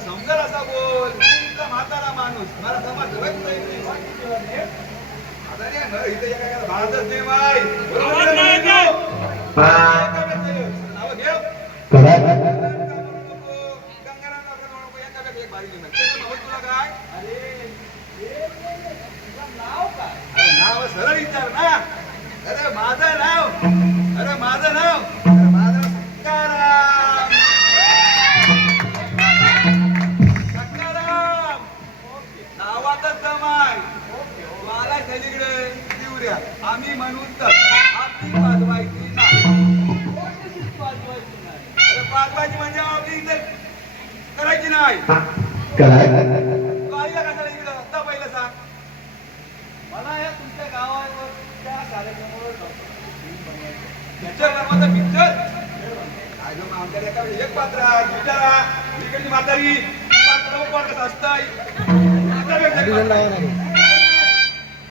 समजा असा बोल म्हातारा माणूस मला समाज भारतच नाही माय नाव सरळ विचार ना. अरे माझं नाव सकाराम. नावातच जमाय मला सगळीकडे दिवऱ्या आम्ही म्हणून तर आपली वाजवायची नाही. वाजवायची म्हणजे आपली इतर करायची नाही. पाहिलं का सगळं इकडं आता पहिलं सांग मला या तुमच्या गावावर त्या कार्यक्रमावर पिक्चर बनवायचा. पिक्चर काय जो आमच्या एका एक पात्र विचारा इकडची म्हातारी पात्र कसं असतं.